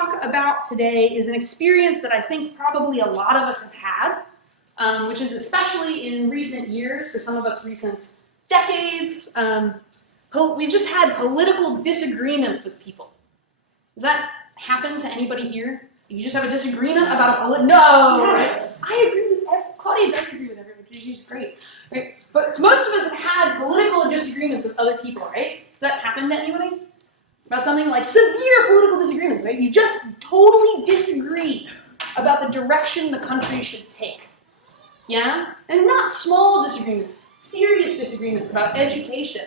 talk about today is an experience that I think probably a lot of us have had, which is especially in recent years, for some of us recent decades, we've just had political disagreements with people. Does that happen to anybody here? You just have a disagreement about a no, right? I agree with Claudia does agree with everybody. She's great, right? But most of us have had political disagreements with other people, right? Does that happen to anybody? About something like severe political disagreements, right? You just totally disagree about the direction the country should take. Yeah? And not small disagreements, serious disagreements about education,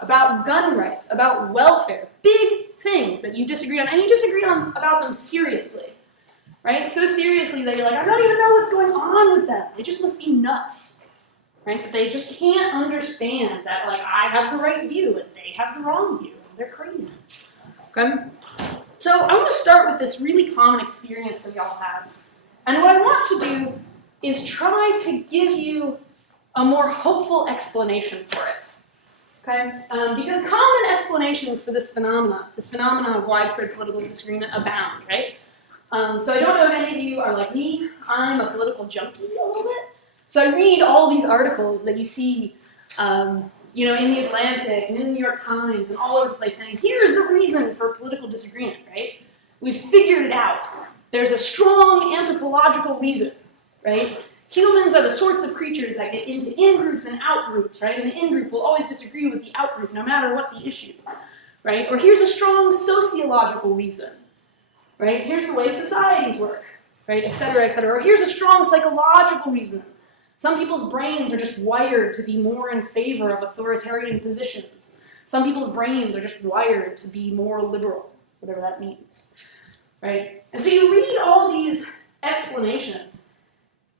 about gun rights, about welfare, big things that you disagree on, and you disagree about them seriously, right? So seriously that you're like, I don't even know what's going on with them. They just must be nuts, right? But they just can't understand that, like, I have the right view and they have the wrong view. They're crazy, okay? So I want to start with this really common experience that we all have. And what I want to do is try to give you a more hopeful explanation for it. Okay? Because common explanations for this phenomena of widespread political disagreement abound, right? So I don't know if any of you are like me. I'm a political junkie a little bit. So I read all these articles that you see, in the Atlantic and in the New York Times and all over the place saying, here's the reason for political disagreement, right? We've figured it out. There's a strong anthropological reason, right? Humans are the sorts of creatures that get into in-groups and out-groups, right? And the in-group will always disagree with the out-group no matter what the issue, right? Or here's a strong sociological reason, right? Here's the way societies work, right? Et cetera, et cetera. Or here's a strong psychological reason. Some people's brains are just wired to be more in favor of authoritarian positions. Some people's brains are just wired to be more liberal, whatever that means, right? And so you read all these explanations,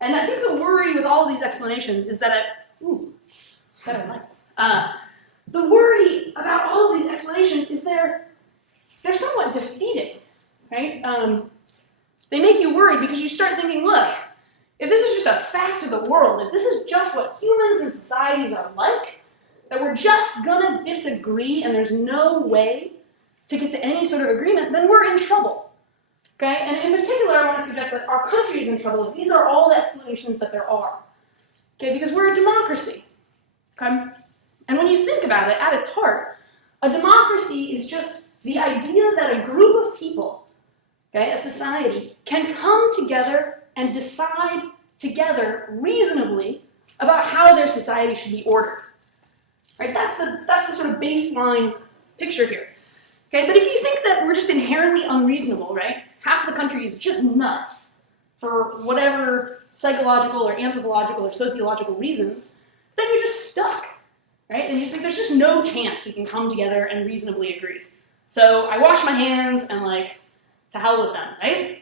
and I think the worry with all of these explanations is that better lights. The worry about all of these explanations is they're somewhat defeating, right? They make you worried because you start thinking, look, if this is just a fact of the world, if this is just what humans and societies are like, that we're just gonna disagree and there's no way to get to any sort of agreement, then we're in trouble. Okay? And in particular, I want to suggest that our country is in trouble if these are all the explanations that there are. Okay? Because we're a democracy. Okay? And when you think about it, at its heart, a democracy is just the idea that a group of people, okay, a society, can come together and decide together reasonably about how their society should be ordered. Right? That's the sort of baseline picture here. Okay? But if you think that we're just inherently unreasonable, right? Half the country is just nuts for whatever psychological or anthropological or sociological reasons, then you're just stuck. Right? And you just think there's just no chance we can come together and reasonably agree. So I wash my hands and to hell with them, right?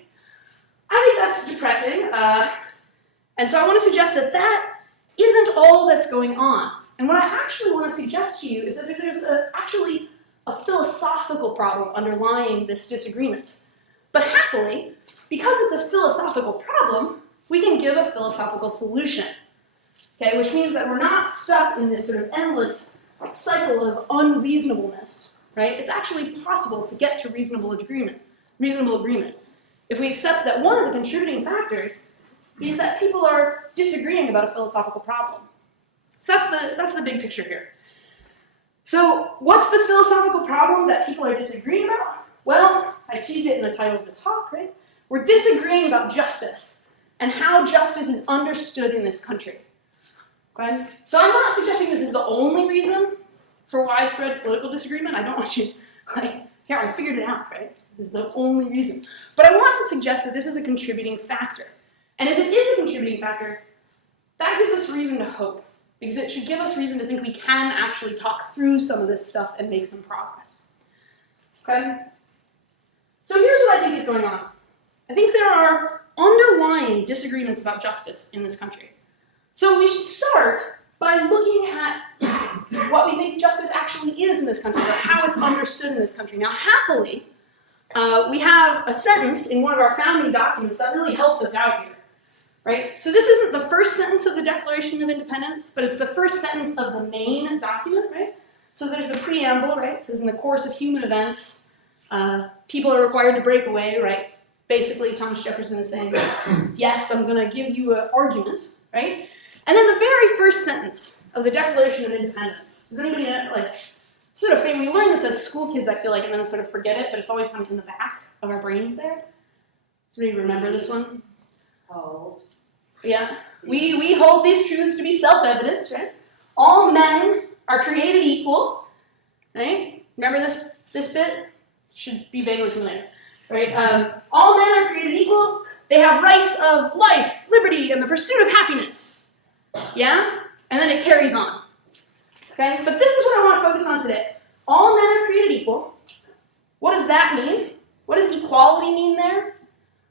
I think that's depressing, and so I want to suggest that that isn't all that's going on. And what I actually want to suggest to you is that there's actually a philosophical problem underlying this disagreement. But happily, because it's a philosophical problem, we can give a philosophical solution, okay? Which means that we're not stuck in this sort of endless cycle of unreasonableness, right? It's actually possible to get to reasonable agreement. If we accept that one of the contributing factors is that people are disagreeing about a philosophical problem. So that's the big picture here. So what's the philosophical problem that people are disagreeing about? Well, I tease it in the title of the talk, right? We're disagreeing about justice and how justice is understood in this country. Okay? So I'm not suggesting this is the only reason for widespread political disagreement. I don't want you here, I figured it out, right? This is the only reason. But I want to suggest that this is a contributing factor. And if it is a contributing factor, that gives us reason to hope, because it should give us reason to think we can actually talk through some of this stuff and make some progress. Okay? So here's what I think is going on. I think there are underlying disagreements about justice in this country. So we should start by looking at what we think justice actually is in this country, or how it's understood in this country. Now, happily, we have a sentence in one of our founding documents that really helps us out here, right? So this isn't the first sentence of the Declaration of Independence, but it's the first sentence of the main document, right? So there's the preamble, right? It says, in the course of human events, People are required to break away, right? Basically, Thomas Jefferson is saying, yes, I'm going to give you an argument, right? And then the very first sentence of the Declaration of Independence. Does anybody know, like, sort of, we learn this as school kids, I feel like, and then sort of forget it, but it's always kind of in the back of our brains there. Does anybody remember this one? Oh. Yeah. We hold these truths to be self-evident, right? All men are created equal, right? Remember this bit? Should be vaguely familiar, right? All men are created equal. They have rights of life, liberty, and the pursuit of happiness. Yeah? And then it carries on. Okay? But this is what I want to focus on today. All men are created equal. What does that mean? What does equality mean there?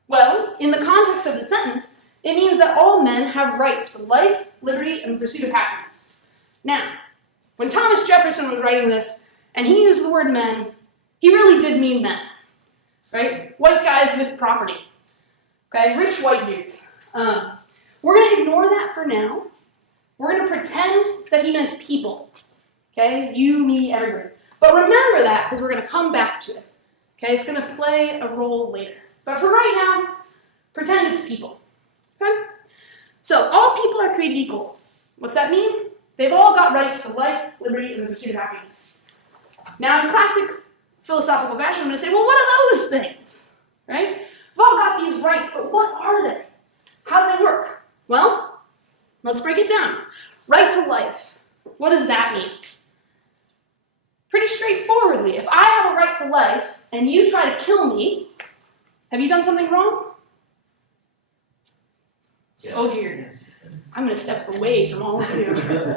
Well, in the context of the sentence, it means that all men have rights to life, liberty, and the pursuit of happiness. Now, when Thomas Jefferson was writing this, and he used the word men, he really did mean men, right? White guys with property, okay? Rich white dudes. We're going to ignore that for now. We're going to pretend that he meant people, okay? You, me, everybody. But remember that, because we're going to come back to it, okay? It's going to play a role later. But for right now, pretend it's people, okay? So all people are created equal. What's that mean? They've all got rights to life, liberty, and the pursuit of happiness. Now, in classic philosophical fashion, I'm going to say, well, what are those things, right? We've all got these rights, but what are they? How do they work? Well, let's break it down. Right to life. What does that mean? Pretty straightforwardly, if I have a right to life and you try to kill me, have you done something wrong? Yes. Oh dear. Yes. I'm going to step away from all of you,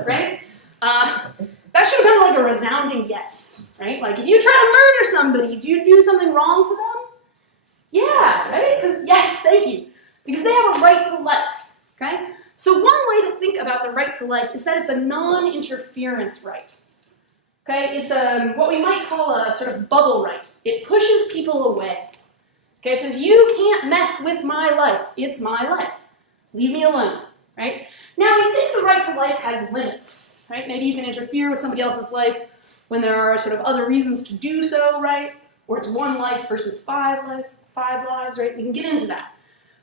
right? That should have been like a resounding yes, right? Like if you try to murder somebody, do you do something wrong to them? Yeah, right? Because yes, thank you. Because they have a right to life, okay? So one way to think about the right to life is that it's a non-interference right. Okay, it's what we might call a sort of bubble right. It pushes people away. Okay, it says, you can't mess with my life. It's my life. Leave me alone, right? Now, we think the right to life has limits, right? Maybe you can interfere with somebody else's life when there are sort of other reasons to do so, right? Or it's one life versus five lives, right? We can get into that.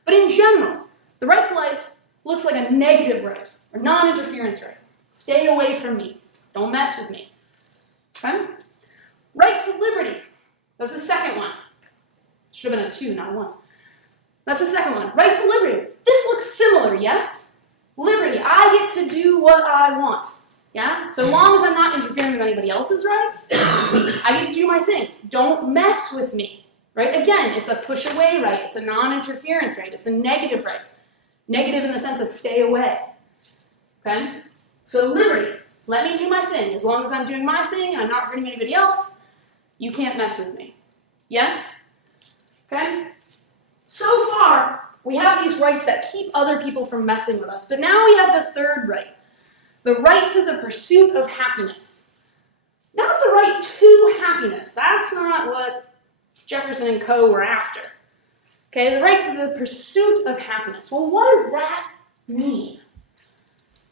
But in general, the right to life looks like a negative right, or non-interference right. Stay away from me. Don't mess with me. Okay? Right to liberty. That's the second one. Should have been a 2, not a 1. That's the second one. Right to liberty. This looks similar, yes? Liberty. I get to do what I want. Yeah? So long as I'm not interfering with anybody else's rights, I get to do my thing. Don't mess with me. Right? Again, it's a push away right. It's a non-interference right. It's a negative right. Negative in the sense of stay away. Okay? So liberty. Let me do my thing. As long as I'm doing my thing and I'm not hurting anybody else, you can't mess with me. Yes? Okay? So far, we have these rights that keep other people from messing with us. But now we have the third right. The right to the pursuit of happiness. Not the right to happiness. That's not what Jefferson and co. were after. Okay, the right to the pursuit of happiness. Well, what does that mean?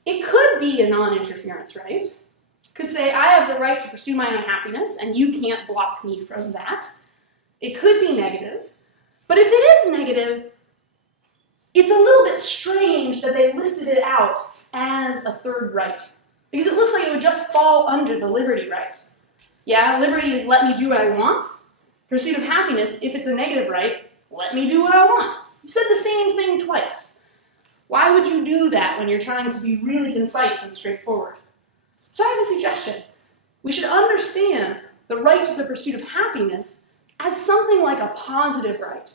It could be a non-interference right. It could say, I have the right to pursue my own happiness, and you can't block me from that. It could be negative. But if it is negative, it's a little bit strange that they listed it out as a third right. Because it looks like it would just fall under the liberty right. Yeah, liberty is let me do what I want. Pursuit of happiness, if it's a negative right, let me do what I want. You said the same thing twice. Why would you do that when you're trying to be really concise and straightforward? So I have a suggestion. We should understand the right to the pursuit of happiness as something like a positive right.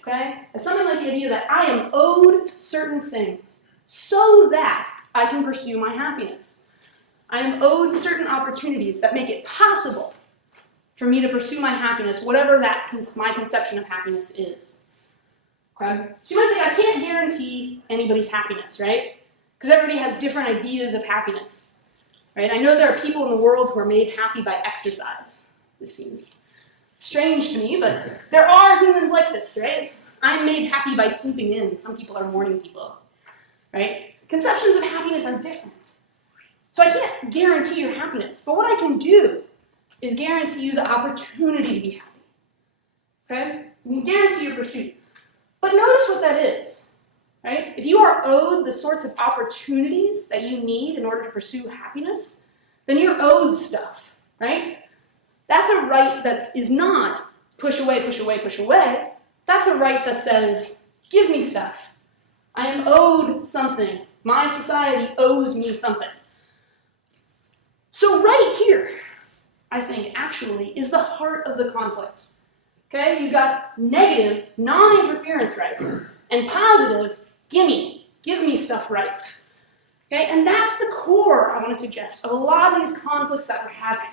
Okay? As something like the idea that I am owed certain things so that I can pursue my happiness. I am owed certain opportunities that make it possible for me to pursue my happiness, whatever that my conception of happiness is. Okay? So you might think, I can't guarantee anybody's happiness, right? Because everybody has different ideas of happiness. Right? I know there are people in the world who are made happy by exercise. This seems strange to me, but there are humans like this, right? I'm made happy by sleeping in. Some people are morning people, right? Conceptions of happiness are different. So I can't guarantee your happiness, but what I can do is guarantee you the opportunity to be happy. Okay? You can guarantee your pursuit. But notice what that is, right? If you are owed the sorts of opportunities that you need in order to pursue happiness, then you're owed stuff, right? That's a right that is not push away, push away, push away. That's a right that says, give me stuff. I am owed something. My society owes me something. So right here, I think, actually, is the heart of the conflict. Okay? You've got negative, non-interference rights, and positive, give me stuff rights. Okay? And that's the core, I want to suggest, of a lot of these conflicts that we're having.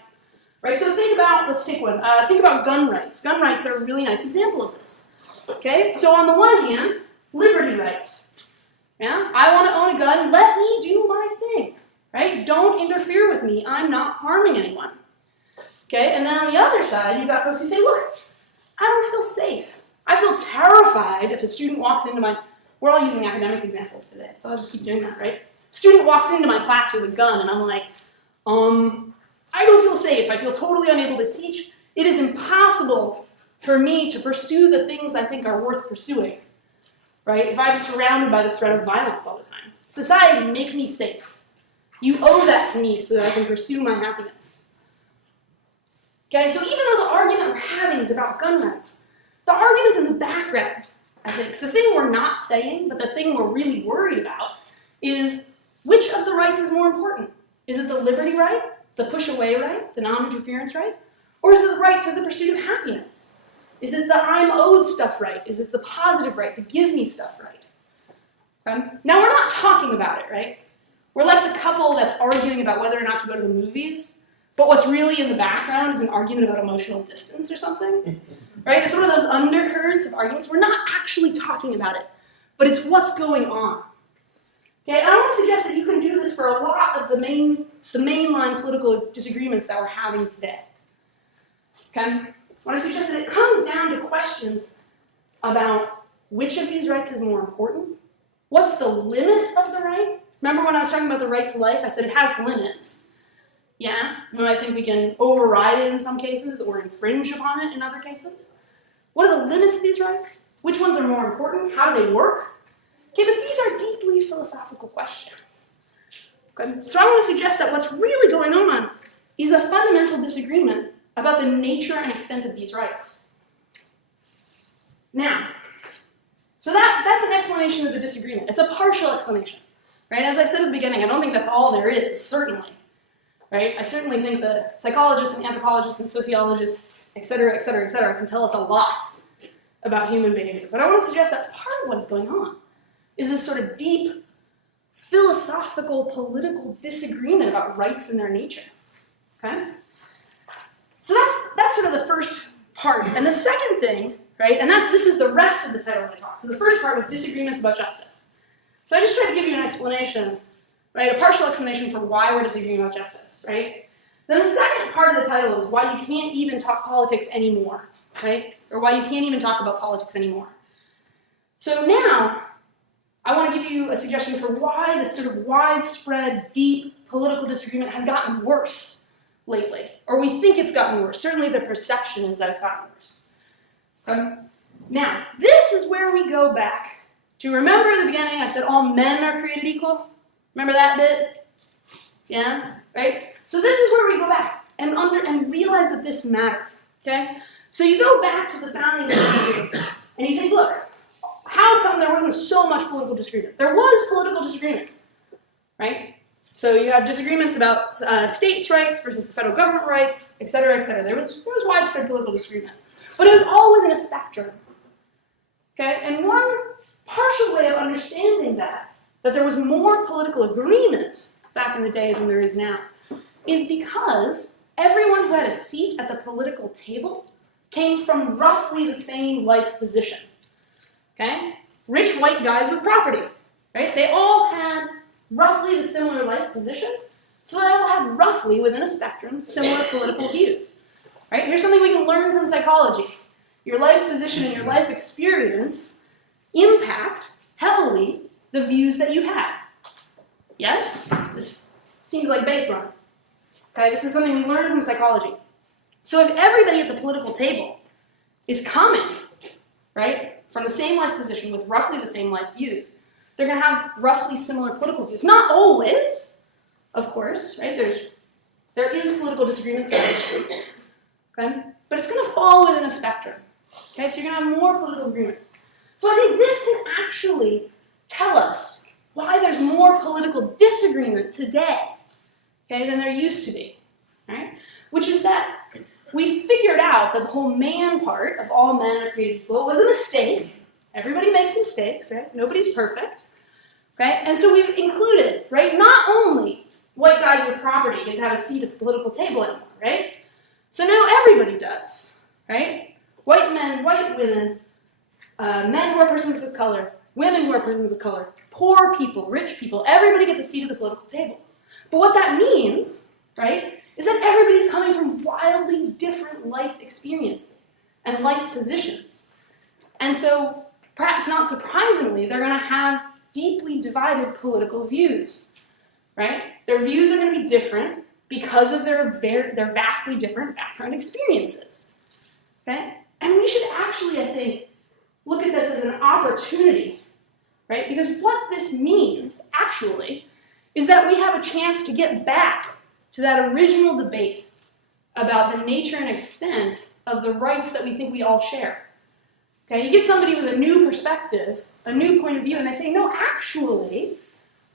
Right? So think about, let's take one, think about gun rights. Gun rights are a really nice example of this. Okay? So on the one hand, liberty rights. Yeah? I want to own a gun, let me do my thing. Right? Don't interfere with me, I'm not harming anyone. Okay? And then on the other side, you've got folks who say, look, I don't feel safe. I feel terrified if a student walks into my, we're all using academic examples today, so I'll just keep doing that, right? Student walks into my class with a gun, and I'm like, I don't feel safe. I feel totally unable to teach. It is impossible for me to pursue the things I think are worth pursuing, right? If I'm surrounded by the threat of violence all the time. Society, make me safe. You owe that to me so that I can pursue my happiness. Okay, so even though the argument we're having is about gun rights, the argument in the background, I think, the thing we're not saying, but the thing we're really worried about, is which of the rights is more important? Is it the liberty right, the push-away right, the non-interference right, or is it the right to the pursuit of happiness? Is it the I'm owed stuff right? Is it the positive right, the give me stuff right? Now, we're not talking about it, right? We're like the couple that's arguing about whether or not to go to the movies, but what's really in the background is an argument about emotional distance or something, right? It's one of those undercurrents of arguments. We're not actually talking about it, but it's what's going on. Okay, and I want to suggest that you can do this for a lot of the mainline political disagreements that we're having today. Okay? I want to suggest that it comes down to questions about which of these rights is more important, what's the limit of the right? Remember when I was talking about the right to life, I said it has limits. Yeah, I think we can override it in some cases or infringe upon it in other cases. What are the limits of these rights? Which ones are more important? How do they work? Okay, but these are deeply philosophical questions. Okay? So I want to suggest that what's really going on is a fundamental disagreement about the nature and extent of these rights. Now, so that's an explanation of the disagreement. It's a partial explanation. Right? As I said at the beginning, I don't think that's all there is, certainly. Right? I certainly think that psychologists and anthropologists and sociologists, et cetera, can tell us a lot about human behavior. But I want to suggest that's part of what is going on, is this sort of deep, philosophical, political disagreement about rights and their nature. Okay? So that's sort of the first part. And the second thing, right, and this is the rest of the title of my talk. So the first part was disagreements about justice. So I just tried to give you an explanation, right, a partial explanation for why we're disagreeing about justice, right? Then the second part of the title is why you can't even talk politics anymore, right? Or why you can't even talk about politics anymore. So now, I want to give you a suggestion for why this sort of widespread, deep political disagreement has gotten worse lately. Or we think it's gotten worse. Certainly the perception is that it's gotten worse. Now, this is where we go back to, remember at the beginning I said all men are created equal? Remember that bit? Yeah? Right? So this is where we go back and realize that this mattered. Okay? So you go back to the founding of the country and you think, look, how come there wasn't so much political disagreement? There was political disagreement, right? So you have disagreements about states' rights versus the federal government rights, et cetera, et cetera. There was widespread political disagreement. But it was all within a spectrum. Okay? And one partial way of understanding that there was more political agreement back in the day than there is now, is because everyone who had a seat at the political table came from roughly the same life position. Okay? Rich white guys with property, right? They all had roughly the similar life position, so they all had roughly, within a spectrum, similar political views. Right? Here's something we can learn from psychology. Your life position and your life experience impact heavily the views that you have. Yes? This seems like baseline. Okay? This is something we learn from psychology. So if everybody at the political table is coming, right, from the same life position with roughly the same life views, they're going to have roughly similar political views. Not always, of course, right? There is political disagreement throughout history, okay? But it's going to fall within a spectrum, okay? So you're going to have more political agreement. So I think this can actually tell us why there's more political disagreement today, okay, than there used to be, right? Which is that we figured out that the whole man part of all men are created equal was a mistake. Everybody makes mistakes, right? Nobody's perfect, okay? And so we've included, right, not only white guys with property get to have a seat at the political table anymore, right? So now everybody does, right? White men, white women, men who are persons of color, women who are persons of color, poor people, rich people, everybody gets a seat at the political table. But what that means, right, is that everybody's coming from wildly different life experiences and life positions. And so, perhaps not surprisingly, they're going to have deeply divided political views, right? Their views are going to be different because of their vastly different background experiences, okay? And we should actually, I think, look at this as an opportunity, right? Because what this means, actually, is that we have a chance to get back to that original debate about the nature and extent of the rights that we think we all share. Okay, you get somebody with a new perspective, a new point of view, and they say, no, actually,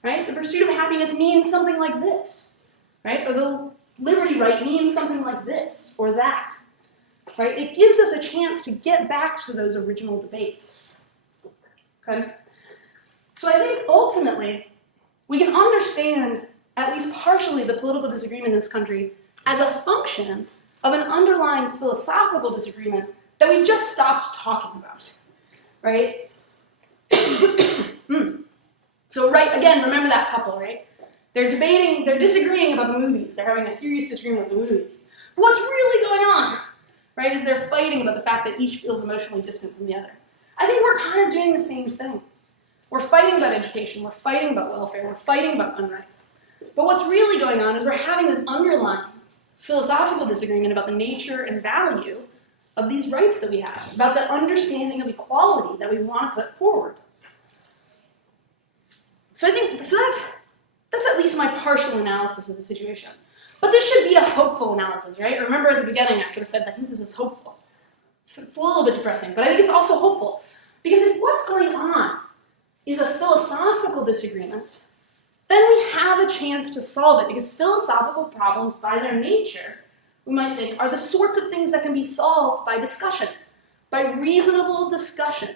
right, the pursuit of happiness means something like this, right? Or the liberty right means something like this or that, right? It gives us a chance to get back to those original debates, okay? So I think ultimately, we can understand at least partially the political disagreement in this country as a function of an underlying philosophical disagreement that we just stopped talking about, right? So, right, again, remember that couple, right? They're disagreeing about the movies. They're having a serious disagreement about the movies. But what's really going on, right, is they're fighting about the fact that each feels emotionally distant from the other. I think we're kind of doing the same thing. We're fighting about education. We're fighting about welfare. We're fighting about gun rights. But what's really going on is we're having this underlying philosophical disagreement about the nature and value of these rights that we have, about the understanding of equality that we want to put forward. So I think, that's at least my partial analysis of the situation. But this should be a hopeful analysis, right? Remember at the beginning I sort of said, I think this is hopeful. It's a little bit depressing, but I think it's also hopeful. Because if what's going on is a philosophical disagreement, then we have a chance to solve it, because philosophical problems, by their nature, we might think, are the sorts of things that can be solved by discussion, by reasonable discussion.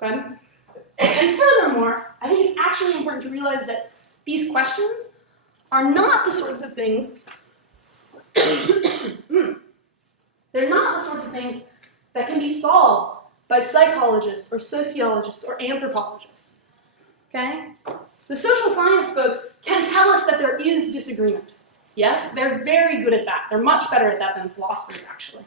Okay? And furthermore, I think it's actually important to realize that these questions are not the sorts of things, they're not the sorts of things that can be solved by psychologists or sociologists or anthropologists. Okay? The social science folks can tell us that there is disagreement. Yes, they're very good at that. They're much better at that than philosophers, actually.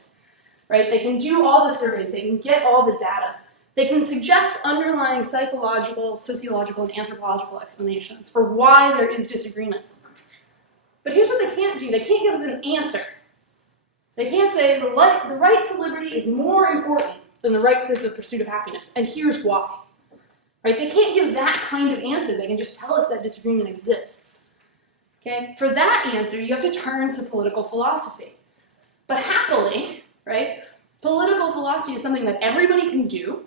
Right? They can do all the surveys. They can get all the data. They can suggest underlying psychological, sociological, and anthropological explanations for why there is disagreement. But here's what they can't do. They can't give us an answer. They can't say the right to liberty is more important than the right to the pursuit of happiness, and here's why. Right? They can't give that kind of answer. They can just tell us that disagreement exists. Okay? For that answer, you have to turn to political philosophy. But happily, right, political philosophy is something that everybody can do,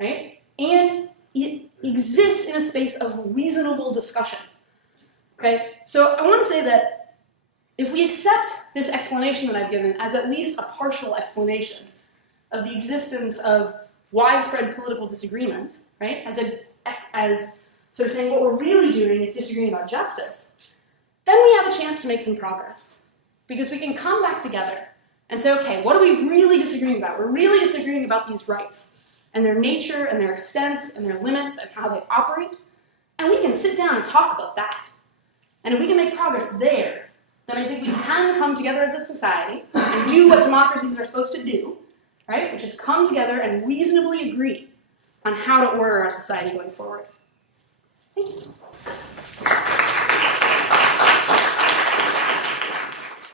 right? And it exists in a space of reasonable discussion. Okay? So I want to say that if we accept this explanation that I've given as at least a partial explanation of the existence of widespread political disagreement, right, as sort of saying what we're really doing is disagreeing about justice, then we have a chance to make some progress. Because we can come back together and say, okay, what are we really disagreeing about? We're really disagreeing about these rights and their nature and their extents and their limits and how they operate. And we can sit down and talk about that. And if we can make progress there, then I think we can come together as a society and do what democracies are supposed to do, right? Which is come together and reasonably agree on how to order our society going forward. Thank you.